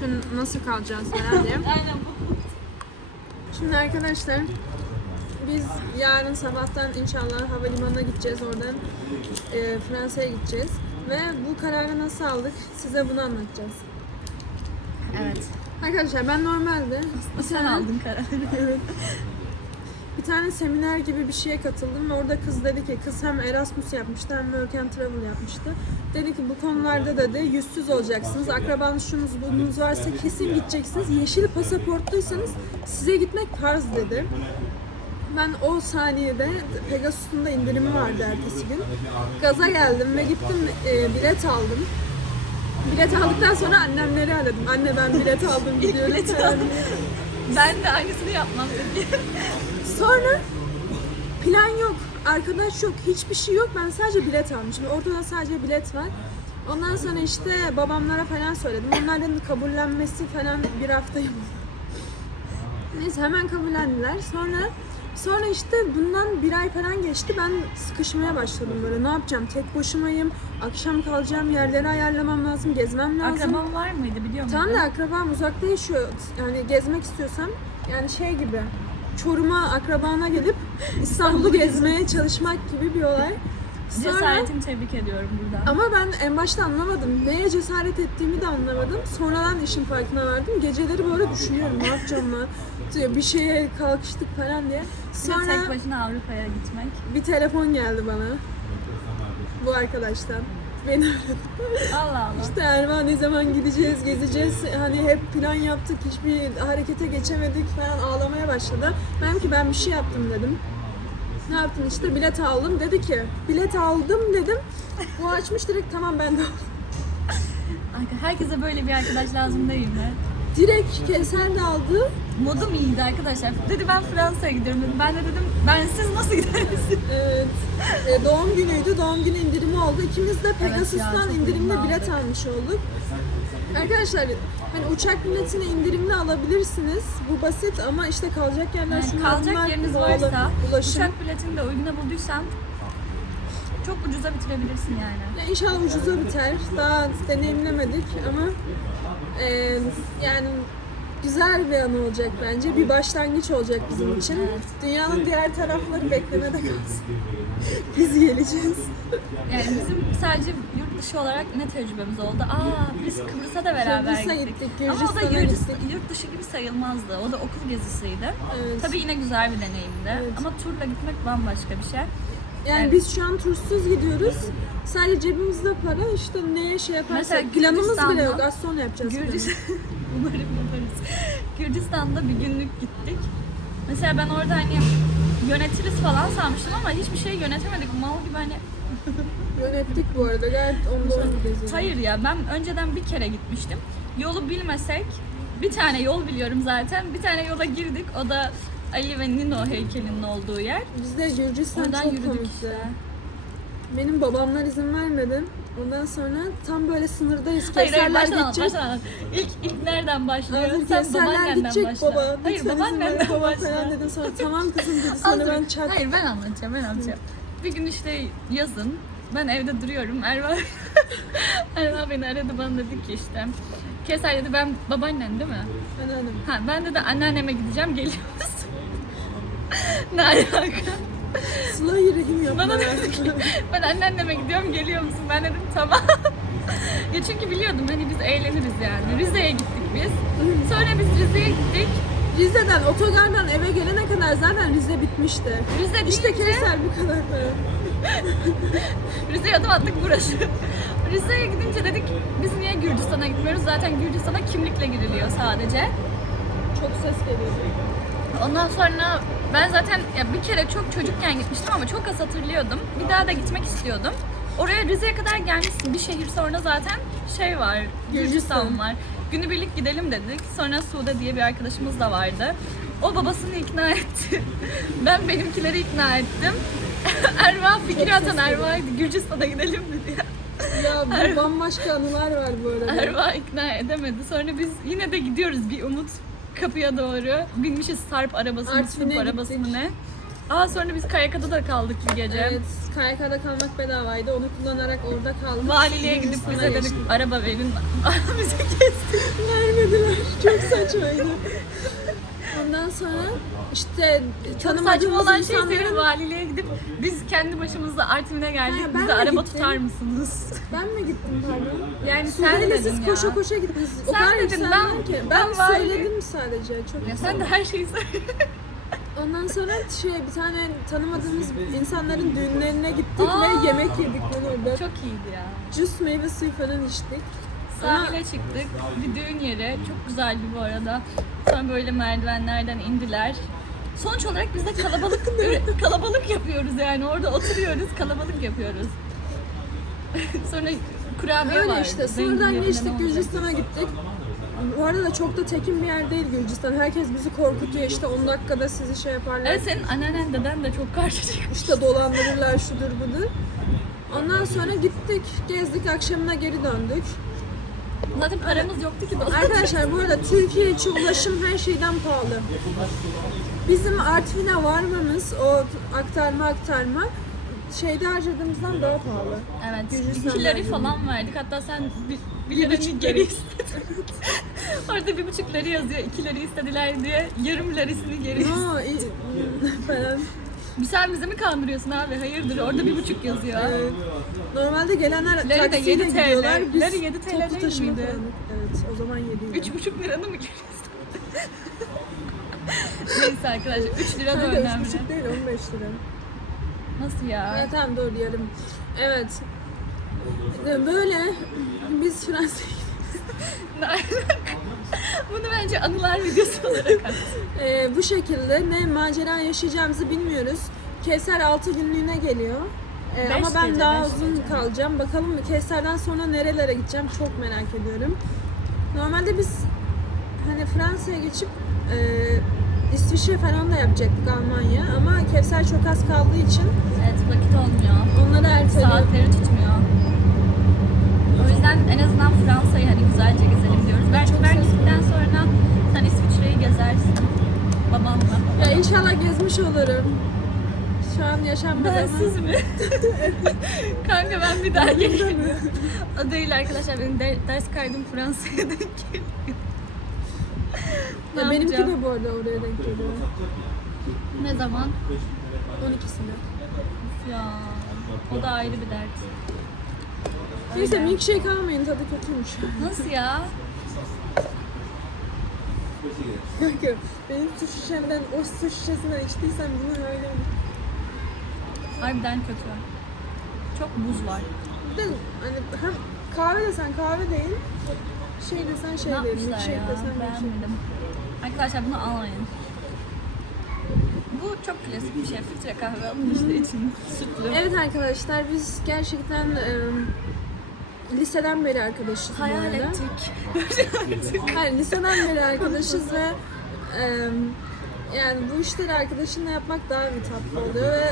gün nasıl kalacağız falan diye. Aynen bu. Şimdi arkadaşlar biz yarın sabahtan inşallah havalimanına gideceğiz oradan e, Fransa'ya gideceğiz ve bu kararı nasıl aldık size bunu anlatacağız. Evet. Arkadaşlar ben normalde Sen aldın kararı. Evet. Bir tane seminer gibi bir şeye katıldım ve orada kız dedi ki kız hem Erasmus yapmıştı hem Work and Travel yapmıştı. Dedi ki bu konularda dedi yüzsüz olacaksınız. Akrabanız şunuz bununuz varsa kesin gideceksiniz. Yeşil pasaportluysanız size gitmek farz dedi. Ben o saniyede Pegasus'un da indirimi vardı ertesi gün. Gaza geldim ve gittim e, bilet aldım. Bilet aldıktan sonra annemleri aradım. Anne ben bilet aldım gidiyorum. ben de aynısını yapmam dedi. Sonra plan yok, arkadaş yok, hiçbir şey yok. Ben sadece bilet almışım. Ortada sadece bilet var. Ondan sonra işte babamlara falan söyledim. Onların kabullenmesi falan bir hafta Neyse hemen kabullendiler. Sonra sonra işte bundan bir ay falan geçti. Ben sıkışmaya başladım böyle. Ne yapacağım? Tek başımayım. Akşam kalacağım. Yerleri ayarlamam lazım. Gezmem lazım. Akraban var mıydı biliyor musun? Tam da akrabam uzakta yaşıyor. Yani gezmek istiyorsam yani şey gibi Çorum'a akrabana gelip İstanbul'u gezmeye çalışmak gibi bir olay. Sonra Cesaretini tebrik ediyorum burada. ama ben en başta anlamadım. Neye cesaret ettiğimi de anlamadım. Sonradan işin farkına vardım. Geceleri böyle düşünüyorum. Ne yapacağım lan? Bir şeye kalkıştık falan diye. Sonra... Sonra tek başına Avrupa'ya gitmek. bir telefon geldi bana. Bu arkadaştan. Beni aradı. Allah Allah. İşte Erva ne zaman gideceğiz, gezeceğiz. Hani hep plan yaptık, hiçbir harekete geçemedik falan ağlamaya başladı. Ben ki ben bir şey yaptım dedim. Ne yaptın işte bilet aldım. Dedi ki bilet aldım dedim. Bu açmış direkt tamam ben de aldım. Herkese böyle bir arkadaş lazım değil mi? Direkt Kevser de aldı. Modum iyiydi arkadaşlar. Dedi ben Fransa'ya gidiyorum dedi. Ben de dedim ben siz nasıl gidersiniz? Evet. E, doğum günüydü. Doğum günü indirimi oldu. İkimiz de Pegasus'tan çok indirimli bilet aldık. almış olduk. Arkadaşlar hani uçak biletini indirimli alabilirsiniz. Bu basit ama işte kalacak yerler Yani şunlar kalacak yeriniz varsa ulaşım. uçak biletini de uyguna bulduysan çok ucuza bitirebilirsin yani. Ya inşallah ucuza biter. Daha deneyimlemedik ama e, yani güzel bir an olacak bence. Bir başlangıç olacak bizim için. Dünyanın diğer tarafları beklemede kalsın. Biz geleceğiz. Yani bizim sadece yurt dışı olarak ne tecrübemiz oldu? Aa biz Kıbrıs'a da beraber Kıbrıs'a gittik. gittik, Ama o da yurt, gittik. yurt dışı gibi sayılmazdı. O da okul gezisiydi. Evet. Tabii yine güzel bir deneyimdi. Evet. Ama turla gitmek bambaşka bir şey. Yani Evet. biz şu an tursuz gidiyoruz. Sadece cebimizde para işte neye şey yaparsak. Mesela Planımız bile yok. Az sonra yapacağız. Gürcistan umarım yaparız. Gürcistan'da bir günlük gittik. Mesela ben orada hani yönetiriz falan sanmıştım ama hiçbir şey yönetemedik. Mal gibi hani Yönettik bu arada. Gayet on doğru geziyoruz. Hayır ya ben önceden bir kere gitmiştim. Yolu bilmesek bir tane yol biliyorum zaten. Bir tane yola girdik. O da Ali ve Nino heykelinin olduğu yer. Biz de Gürcistan Oradan çok yürüdük komikti. işte. Benim babamlar izin vermedi. Ondan sonra tam böyle sınırdayız. Hayır hayır Kevserler baştan gidecek. baştan anlat. İlk, ilk nereden başlıyor? Hayır, Sen Kevserler babaannenden gidecek başla. baba. Hayır Lütfen izin ver babaannenden baba başla. falan dedim sonra tamam kızım dedi. Sonra ben çak. Hayır ben anlatacağım ben anlatacağım. Bir gün işte yazın ben evde duruyorum. Erva Erva beni aradı bana dedi ki işte Keser dedi ben babaannen değil mi? Anneannem. Ha ben de de anneanneme gideceğim geliyor musun? ne alaka? Sıla yüreğim yok. Bana merak dedi ki etme. ben anneanneme gidiyorum geliyor musun? Ben dedim tamam. ya çünkü biliyordum hani biz eğleniriz yani. Rize'ye gittik biz. Sonra biz Rize'ye gittik. Rize'den otogardan eve gelene kadar zaten Rize bitmişti. Rize İşte deyince- Kevser bu kadar para. Rize'ye adım attık burası. Rize'ye gidince dedik biz niye Gürcistan'a gitmiyoruz? Zaten Gürcistan'a kimlikle giriliyor sadece. Çok ses geliyor. Ondan sonra ben zaten ya bir kere çok çocukken gitmiştim ama çok az hatırlıyordum. Bir daha da gitmek istiyordum. Oraya Rize'ye kadar gelmişsin. Bir şehir sonra zaten şey var, Gürcistan var. Günübirlik gidelim dedik. Sonra Sude diye bir arkadaşımız da vardı. O babasını ikna etti. Ben benimkileri ikna ettim. Erva fikri atan Erva'ydı. Gürcistan'a gidelim dedi. Ya bu bambaşka anılar var bu arada. Erva ikna edemedi. Sonra biz yine de gidiyoruz bir umut kapıya doğru. Binmişiz Sarp arabası mı, Artvin'e Sarp arabası mı gittik. ne? Aa sonra biz Kayakada da kaldık bir gece. Evet, KYK'da kalmak bedavaydı. Onu kullanarak orada kaldık. Valiliğe gidip Gürcistan'a bize dedik araba verin. Bizi kesti. Vermediler. Çok saçmaydı. Ondan sonra işte Çok tanımadığımız olan şey insanların- senin valiliğe gidip biz kendi başımıza Artvin'e geldik. Ha, ben Bize araba gittim? tutar mısınız? Ben mi gittim pardon? Yani sen Suriyeli dedin siz ya. koşa koşa gittiniz. O Sen kadar dedin, yükseldim ben- ki. ben Ben, vali- söyledim sadece. Çok Ya sen de her şeyi söyle. Ondan sonra şey bir tane tanımadığımız insanların düğünlerine gittik Aa. ve yemek yedik lan orada. Çok iyiydi ya. Jus meyve suyu falan içtik. Sahile çıktık. Bir düğün yeri. Çok güzeldi bu arada. Sonra böyle merdivenlerden indiler. Sonuç olarak biz de kalabalık kalabalık yapıyoruz yani. Orada oturuyoruz, kalabalık yapıyoruz. Sonra kurabiye öyle vardı. işte sınırdan geçtik? Gürcistan'a gittik. Bu arada da çok da tekin bir yer değil Gürcistan. Herkes bizi korkutuyor işte 10 dakikada sizi şey yaparlar. Evet senin anneannen deden de çok karşı çıkmış. İşte dolandırırlar şudur budur. Ondan sonra gittik, gezdik, akşamına geri döndük. Zaten paramız yoktu ki. dolar. Arkadaşlar bu arada Türkiye içi ulaşım her şeyden pahalı. Bizim Artvin'e varmamız, o aktarma aktarma şeyde harcadığımızdan daha pahalı. Evet. Gürcistan'dan 2 lira geldim. falan verdik. Hatta sen bir, bir Bir liranı buçuk geri istedin. Orada bir buçuk lira yazıyor. 2 lira istediler diye yarım lirasını geri. Aa, iyi falan. Sen bizi mi kandırıyorsun abi? Hayırdır orada bir buçuk yazıyor. Evet. Normalde gelenler Leri de taksiyle 7 TL. gidiyorlar. Biz Leri 7 TL toplu taşıma miydi? kullandık. Evet, o zaman 7 Üç buçuk liranı mı istedin? Neyse arkadaşlar 3 lira da önemli. 3,5 değil 15 lira. Nasıl ya? Evet tamam doğru yarım. Evet. Böyle biz Fransa'ya Bunu bence anılar videosu olarak at. Ee, bu şekilde ne macera yaşayacağımızı bilmiyoruz. Kevser 6 günlüğüne geliyor. Ee, Beş ama ben gece, daha beş uzun gece. kalacağım. Bakalım Kevser'den sonra nerelere gideceğim çok merak ediyorum. Normalde biz hani Fransa'ya geçip e, İsviçre falan da yapacaktık Almanya ama Kevser çok az kaldığı için Evet vakit olmuyor. onları erteliyorum. Saatleri tutmuyor. Yüzden en azından Fransa'yı hani güzelce gezelim diyoruz. Belki ben gittikten sonra sen İsviçre'yi gezersin. Babamla. Ya inşallah gezmiş olurum. Şu an ama. Bensiz mi? Kanka ben bir daha gelirim. O değil arkadaşlar benim de- ders kaydım Fransa'ya denk geliyor. Ne Ya benimki yapacağım? de bu arada oraya denk geliyor. Ne zaman? 12'sinde. Ya o da ayrı bir dert. Neyse milkshake almayın tadı kötüymüş. Nasıl ya? Kanka benim su şişemden o su şişesinden içtiysen bunu öyle Harbiden kötü. Çok buz var. Bir de hani hem kahve desen kahve değil, şey desen şey ne değil, yapmışlar milkshake ya? desen milkshake. Beğenmedim. Arkadaşlar bunu almayın. Bu çok klasik bir şey. Filtre kahve alın işte için sütlü. Evet arkadaşlar biz gerçekten e, liseden beri arkadaşız bu Hayal arada. ettik. Hayır liseden beri arkadaşız ve e, yani bu işleri arkadaşınla yapmak daha bir tatlı oluyor ve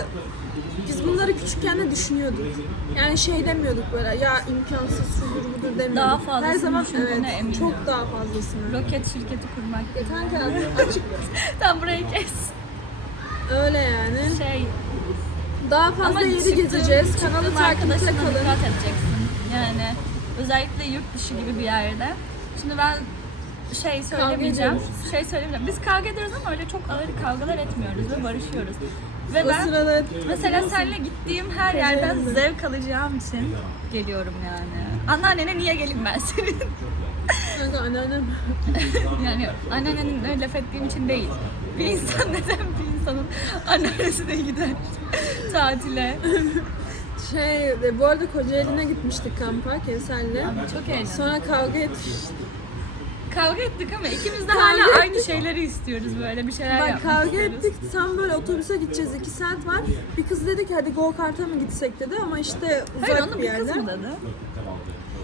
biz bunları küçükken de düşünüyorduk. Yani şey demiyorduk böyle ya imkansız şudur budur demiyorduk. Daha fazlasını Her zaman düşündüğüne evet, eminim. çok daha fazlasını. Roket şirketi kurmak. Ya kanka açık Tam burayı kes. öyle yani. Şey, Daha fazla ama yeri çıktığın- gezeceğiz. çıktığın Kanalı takipte arkadaşına kalın. dikkat edeceksin. Yani özellikle yurt dışı gibi bir yerde. Şimdi ben şey söylemeyeceğim. Şey söylemeyeceğim. Biz kavga ediyoruz ama öyle çok ağır kavgalar etmiyoruz ve barışıyoruz. Ve O ben sırada mesela seninle gittiğim her yerden zevk alacağım için geliyorum yani. Anneannene niye geleyim ben senin? kanka anneannem yani anneannenin öyle laf ettiğim için değil. Bir insan neden bir insanın anneannesine gider tatile? şey e, bu arada Kocaeli'ne gitmiştik kampa Kevser'le. Çok eğlenceli. Sonra kavga ettik. Kavga ettik ama ikimiz de Kavga hala ettik. aynı şeyleri istiyoruz böyle bir şeyler Bak yapmak kavga istiyoruz. ettik. Tam böyle otobüse gideceğiz. 2 saat var. Bir kız dedi ki hadi go kart'a mı gitsek dedi ama işte uzak Hayır onu bir bir yerde. kız mı dedi?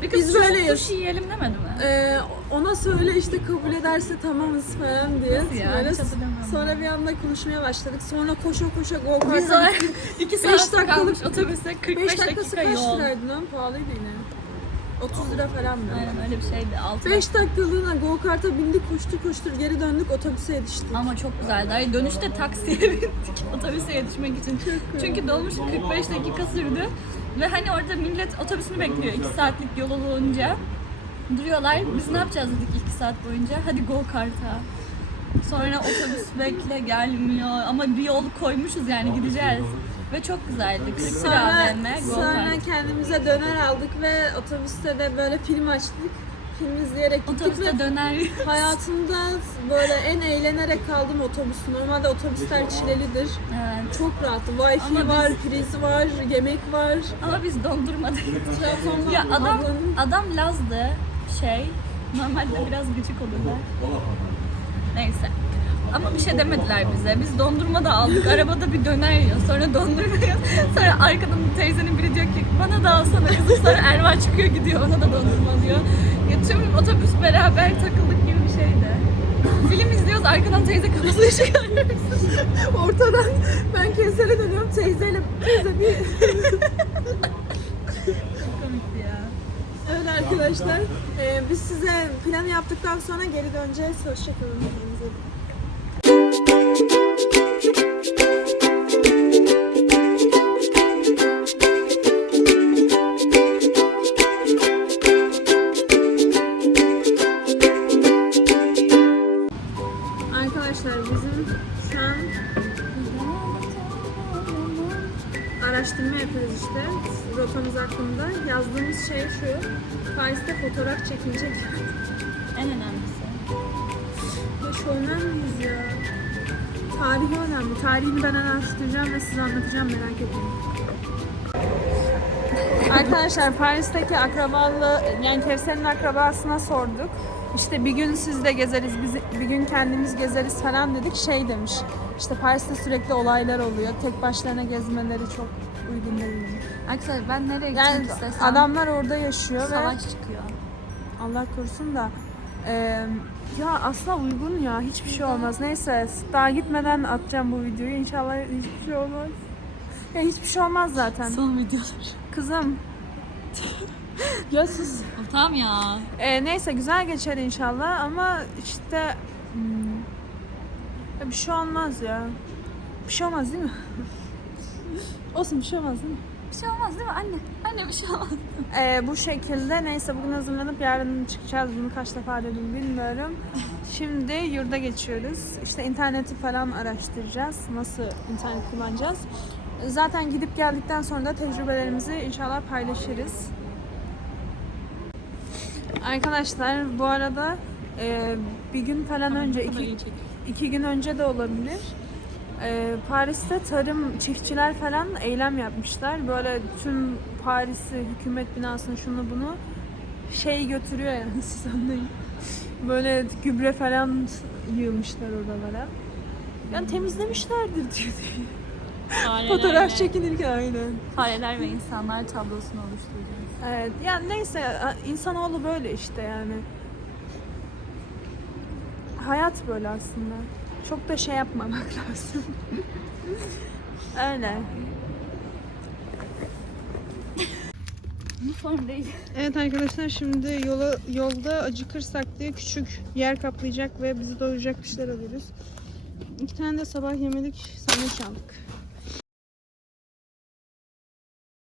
Bir kız Biz böyleyiz. sushi yiyelim demedi mi? Ee, ona söyle işte kabul ederse tamamız falan diye. Nasıl ya? Böyle Hiç hatırlamıyorum. sonra bir anda konuşmaya başladık. Sonra koşa koşa go Biz o kart'a iki Beş saat dakikalık- kalmış otobüste 45 5 dakikası dakika kaç yol. liraydı lan? Pahalıydı yine. 30 lira falan mı? Aynen öyle bir şeydi. Altı 5 dakikalığına go kart'a bindik koştur koştur geri döndük otobüse yetiştik. Ama çok güzeldi. Hayır, dönüşte taksiye bindik otobüse yetişmek için. Çünkü dolmuş 45 dakika sürdü. Ve hani orada millet otobüsünü bekliyor 2 saatlik yol olunca. Duruyorlar. Biz ne yapacağız dedik 2 saat boyunca. Hadi go kart'a. Sonra otobüs bekle gelmiyor. Ama bir yol koymuşuz yani gideceğiz. Ve çok güzeldi. 40 lira Sonra, AVM, go sonra kendimize döner aldık ve otobüste de böyle film açtık. Film izleyerek gittik ve Otobüste döner. hayatımda böyle en eğlenerek kaldım otobüs. Normalde otobüsler çilelidir. Evet. Çok rahattı. Wi-Fi Ama var, biz- priz var, yemek var. Ama biz dondurmadık. Trabzon'dan ya adam ablanın- adam Laz'dı şey. Normalde biraz gıcık olurlar. Neyse. Ama bir şey demediler bize. Biz dondurma da aldık. Arabada bir döner yiyor. Sonra dondurma yiyor. Sonra arkadan teyzenin biri diyor ki bana da alsana kızım. Sonra Erva çıkıyor gidiyor. Ona da dondurma diyor. Ya tüm otobüs beraber takıldık gibi bir şeydi. Film izliyoruz. Arkadan teyze kafasını çıkarıyor. Ortadan ben Kevser'e dönüyorum teyzeyle. Teyze bir... Çok komikti ya. Evet arkadaşlar. e, biz size planı yaptıktan sonra geri döneceğiz. Hoşçakalın. Kendinize iyi. Arkadaşlar bizim şu an araştırma yapıyoruz işte rotamız hakkında. Yazdığımız şey şu. Paris'te fotoğraf çekilecek. En önemlisi. Ya şovmen miyiz ya? Tarihi önemli. Tarihini ben araştıracağım ve size anlatacağım merak etmeyin. Arkadaşlar Paris'teki akrabalı yani Kevser'in akrabasına sorduk. İşte bir gün siz de gezeriz, biz bir gün kendimiz gezeriz falan dedik. Şey demiş. İşte Paris'te sürekli olaylar oluyor. Tek başlarına gezmeleri çok uygun değil. Arkadaşlar ben nereye gitmek Yani istesem adamlar orada yaşıyor ve savaş çıkıyor. Allah korusun da e, ya asla uygun ya hiçbir şey olmaz. Neyse daha gitmeden atacağım bu videoyu. İnşallah hiçbir şey olmaz. Ya hiçbir şey olmaz zaten. Son videolar. Kızım. ya sus. Tamam ya. E, neyse güzel geçer inşallah ama işte hmm, ya bir şey olmaz ya. Bir şey olmaz değil mi? Olsun bir şey olmaz değil mi? Bir şey olmaz değil mi anne? Anne bir şey olmaz. Ee, bu şekilde neyse bugün hazırlanıp yarın çıkacağız. Bunu kaç defa dedim bilmiyorum. Şimdi yurda geçiyoruz. İşte interneti falan araştıracağız. Nasıl internet kullanacağız. Zaten gidip geldikten sonra da tecrübelerimizi inşallah paylaşırız. Arkadaşlar bu arada e, bir gün falan önce iki, iki gün önce de olabilir. Ee, Paris'te tarım çiftçiler falan eylem yapmışlar. Böyle tüm Paris'i, hükümet binasını, şunu bunu şey götürüyor yani siz anlayın. Böyle gübre falan yığmışlar oralara. Yani temizlemişlerdir diyor. Fotoğraf çekinirken aynen. Fareler ve insanlar tablosunu oluşturacağız. Evet, yani neyse insanoğlu böyle işte yani. Hayat böyle aslında. Çok da şey yapmamak lazım. Öyle. Evet arkadaşlar şimdi yola, yolda acıkırsak diye küçük yer kaplayacak ve bizi doyuracak bir şeyler alıyoruz. İki tane de sabah yemelik sandviç aldık.